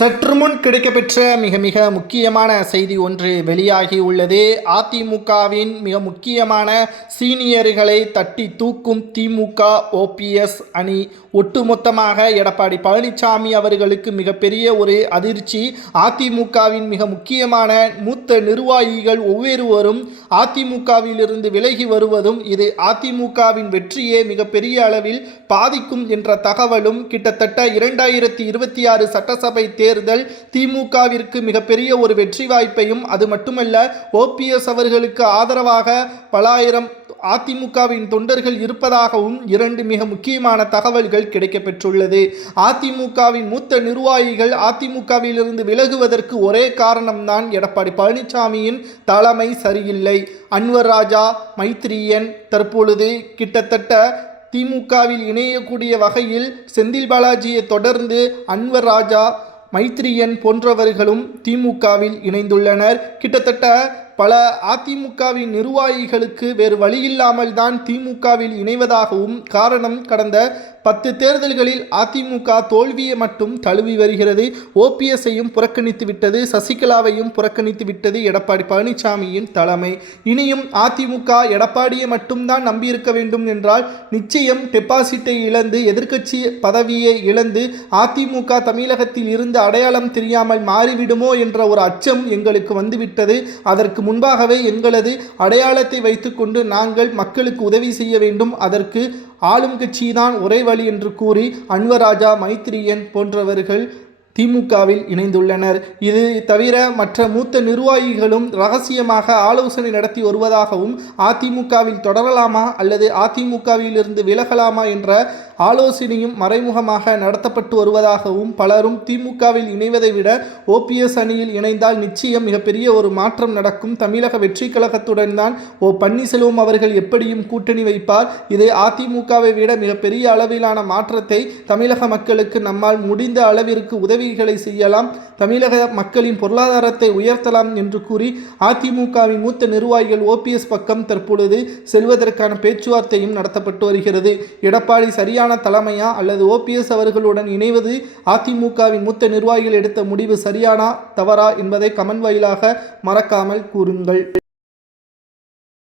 சற்று முன் கிடைக்கப்பெற்ற மிக முக்கியமான செய்தி ஒன்று வெளியாகி உள்ளது. அதிமுகவின் மிக முக்கியமான சீனியர்களை தட்டி தூக்கும் திமுக ஓபிஎஸ் அணி. ஒட்டுமொத்தமாக எடப்பாடி பழனிசாமி அவர்களுக்கு மிகப்பெரிய ஒரு அதிர்ச்சி. அதிமுகவின் மிக முக்கியமான மூத்த நிர்வாகிகள் ஒவ்வொருவரும் அதிமுகவிலிருந்து விலகி வருவதும் இது அதிமுகவின் வெற்றியே மிகப்பெரிய அளவில் பாதிக்கும் என்ற தகவலும் கிட்டத்தட்ட 2026 சட்டசபை தேர்தல் திமுகவிற்கு மிகப்பெரிய ஒரு வெற்றி வாய்ப்பையும், அது மட்டுமல்ல ஓபிஎஸ் அவர்களுக்கு ஆதரவாக பல ஆயிரம் அதிமுகவின் தொண்டர்கள் இருப்பதாகவும் இரண்டு மிக முக்கியமான தகவல்கள் கிடைக்கப்பெற்றுள்ளது. அதிமுகவின் மூத்த நிர்வாகிகள் அதிமுகவிலிருந்து விலகுவதற்கு ஒரே காரணம்தான் எடப்பாடி பழனிசாமியின் தலைமை சரியில்லை. அன்வர் ராஜா, மைத்ரியன் தற்பொழுது கிட்டத்தட்ட திமுகவில் இணையக்கூடிய வகையில் செந்தில் பாலாஜியை தொடர்ந்து அன்வர் ராஜா, மைத்ரியன் போன்றவர்களும் திமுகவில் இணைந்துள்ளனர். கிட்டத்தட்ட பல அதிமுகவின் நிர்வாகிகளுக்கு வேறு வழியில்லாமல் தான் திமுகவில் இணைவதாகவும், காரணம் கடந்த 10 தேர்தல்களில் அதிமுக தோல்வியை மட்டும் தழுவி வருகிறது. ஓபிஎஸ்ஐயும் புறக்கணித்து விட்டது, சசிகலாவையும் புறக்கணித்து விட்டது எடப்பாடி பழனிசாமியின் தலைமை. இனியும் அதிமுக எடப்பாடியை மட்டும்தான் நம்பியிருக்க வேண்டும் என்றால் நிச்சயம் டெபாசிட்டை இழந்து, எதிர்க்கட்சி பதவியை இழந்து அதிமுக தமிழகத்தில் இருந்து அடையாளம் தெரியாமல் மாறிவிடுமோ என்ற ஒரு அச்சம் எங்களுக்கு வந்துவிட்டது. அதற்கு முன்பாகவே எங்களது அடையாளத்தை வைத்துக்கொண்டு நாங்கள் மக்களுக்கு உதவி செய்ய வேண்டும், அதற்கு ஆளும் கட்சிதான் ஒரே வழி என்று கூறி அன்வர் ராஜா, மைத்ரியன் போன்றவர்கள் திமுகவில் இணைந்துள்ளனர். இது தவிர மற்ற மூத்த நிர்வாகிகளும் ரகசியமாக ஆலோசனை நடத்தி வருவதாகவும், அதிமுகவில் தொடரலாமா அல்லது அதிமுகவிலிருந்து விலகலாமா என்ற ஆலோசனையும் மறைமுகமாக நடத்தப்பட்டு வருவதாகவும், பலரும் திமுகவில் இணைவதை விட ஓபிஎஸ் அணியில் இணைந்தால் நிச்சயம் மிகப்பெரிய ஒரு மாற்றம் நடக்கும், தமிழக வெற்றி கழகத்துடன் தான் பன்னீர்செல்வம் அவர்கள் எப்படியும் கூட்டணி வைப்பார், இது அதிமுகவை விட மிகப்பெரிய அளவிலான மாற்றத்தை தமிழக மக்களுக்கு நம்மால் முடிந்த அளவிற்கு உதவிகளை செய்யலாம், தமிழக மக்களின் பொருளாதாரத்தை உயர்த்தலாம் என்று கூறி அதிமுகவின் மூத்த நிர்வாகிகள் ஓபிஎஸ் பக்கம் தற்பொழுது செல்வதற்கான பேச்சுவார்த்தையும் நடத்தப்பட்டு வருகிறது. எடப்பாடி சரியான தலைமையா அல்லது ஓபிஎஸ் அவர்களுடன் இணைவது அதிமுகவின் மூத்த நிர்வாகிகள் எடுத்த முடிவு சரியானா தவறா என்பதை கமெண்ட் வாயிலாக மறக்காமல் கூறுங்கள்.